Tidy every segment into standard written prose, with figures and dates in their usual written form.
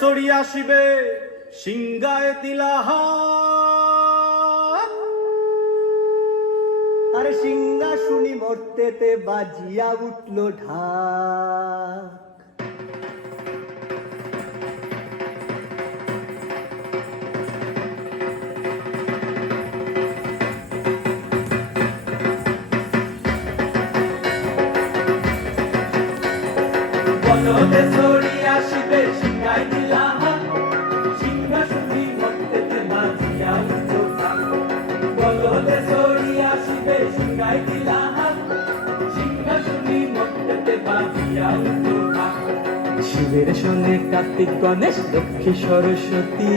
চড়ি আসিবে সিংগায় তিলাহা, আর সিংহা শুনি মর্তেতে বাজিয়া উঠল ঢাক। বলদে চড়ি আসিবে সিংগায় তিলাহা, সিংহা শুনি মর্তেতে বাজিয়া উঠল ঢাক। বলদে চড়ি আসিবে সিংগায় তিলাহা, সিংহা শুনি মর্তেতে বাজিয়া উঠল ঢাক। শিবের সনে কার্তিক গণেশ লক্ষ্মী সরস্বতী,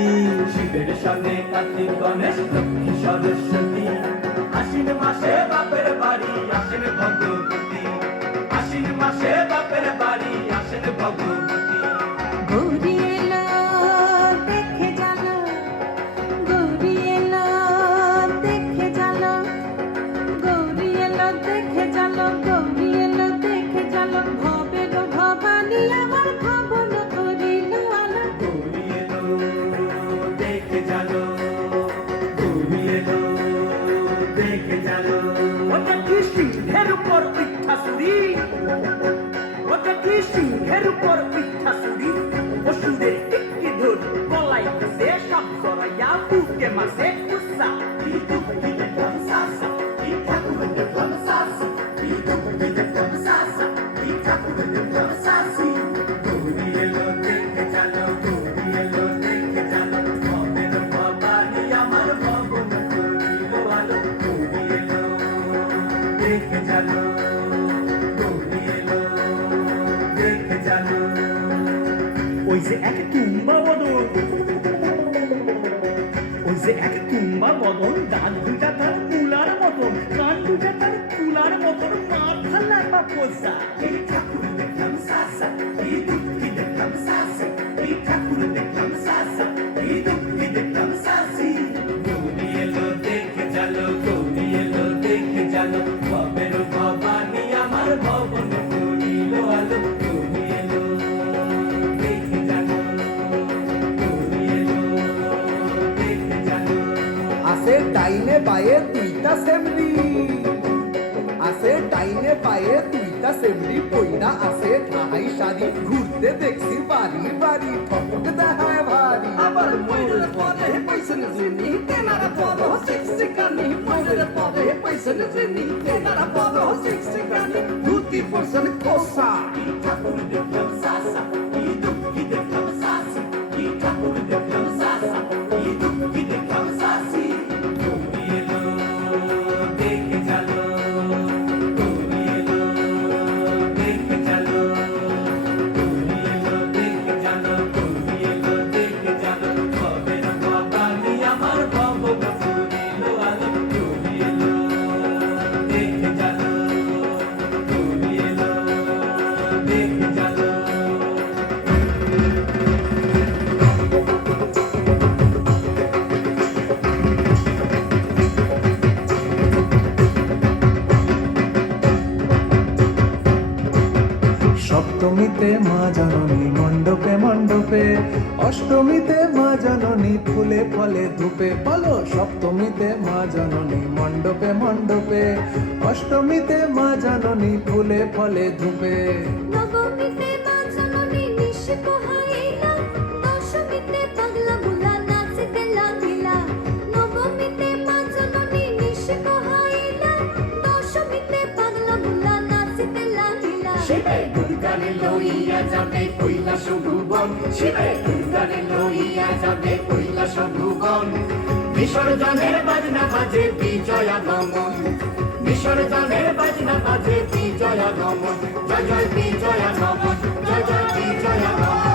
শিবের সনে কার্তিক গণেশ লক্ষ্মী সরস্বতী। আশ্বিন মাসে বাপের বাড়ি আসেন ভগবতী, আশ্বিন মাসে বাপের বাড়ি আসেন ভগবতী। গৌরী এলো দেখে জানো, গৌরী এলো দেখে জানো, গৌরী এলো দেখে জানো, গৌরী এলো দেখে জানো। ভবের ভবানী আমার ভবন করিল আলো। গৌরী এলো দেখে জানো, গৌরী এলো দেখে জানো। ওটা কি সিংহের উপর পিঠাসুরি, ওটা কি সিংহের উপর পিঠাসুরি। অসুরের টিকি ধর গলায় গেছে সব জড়াইয়া বুকে মাসে উৎসা। গৌরী এলো দেখে জানো, গৌরী এলো দেখে জানো। ভবের ভবানী আমার ভবন করিল আলো। গৌরী এলো দেখে জানো, গৌরী এলো দেখে জানো। ওই যে এক তুম্বা বদন, ওই যে এক তুম্বা বদন, দাঁত দুটা তার তুলার মতন, কান দুটা তার তুলার মতন, মাথা লাপা পোষা। এই ঠাকুর দেখলাম সাসা, এই দুঃখী দেখলাম সাসি, এই ঠাকুর দেখলাম সাসা, এই দুঃখী দেখলাম সাসি। গৌরী এলো দেখে জানো, গৌরী এলো দেখে জানো। ভবের ভবানী আমার ভবন করিল আলো। গৌরী এলো দেখে জানো, গৌরী এলো দেখে জানো। আছে ডাইনে বায়ে দুইটা সেমরি, আছে ডাইনে বায়ে দুইটা সেমরি। পইরা আছে ঠাই শাড়ি, ঘুরতে দেখছি বাড়ি বাড়ি, ঠকঠক দেখায় ভারী। আবার ময়ূরের পরে পয়সন জিনি, তেনারা পদ শিক্ষিকানি। ময়ূরের পরে পয়সন জিনি, তেনারা পদ শিক্ষিকানি। ধুতি পয়সন কোসা। এই ঠাকুর দেখলাম সাসা, এই দুঃখী দেখলাম সাসি, এই ঠাকুর দেখলাম সাসা, এই দুঃখী দেখলাম সাসি। গৌরী এলো দেখে জানো, গৌরী এলো দেখে জানো, গৌরী এলো দেখে জানো, গৌরী এলো দেখে জানো। ভবের ভবানী আমার ভবন করিল আলো। গৌরী এলো দেখে জানো, গৌরী এলো দেখে জানো। সপ্তমীতে মা জননী মণ্ডপে মণ্ডপে, অষ্টমীতে মা জননী ফুলে ফলে ধূপে। বলো সপ্তমীতে মা জননী মণ্ডপে মণ্ডপে, অষ্টমীতে মা জননী ফুলে ফলে ধূপে। নবমীতে মা জননী নিশি পোহাইলা, দশমীতে পাগলা বুলা নাচিতে লাগিলা। নবমীতে মা জননী নিশি পোহাইলা, দশমীতে পাগলা বুলা নাচিতে লাগিলা। শিবে দুর্গারে লইয়া যাবে কৈলাস ভুবন, শিবে দুর্গারে লইয়া যাবে কৈলাস ভুবন। বিসর্জনের বাজনা বাজে বিজয়া গমন, বিসর্জনের বাজনা বাজে বিজয়া গমন। জয় জয় বিজয়া গমন, জয় জয় বিজয়া গমন।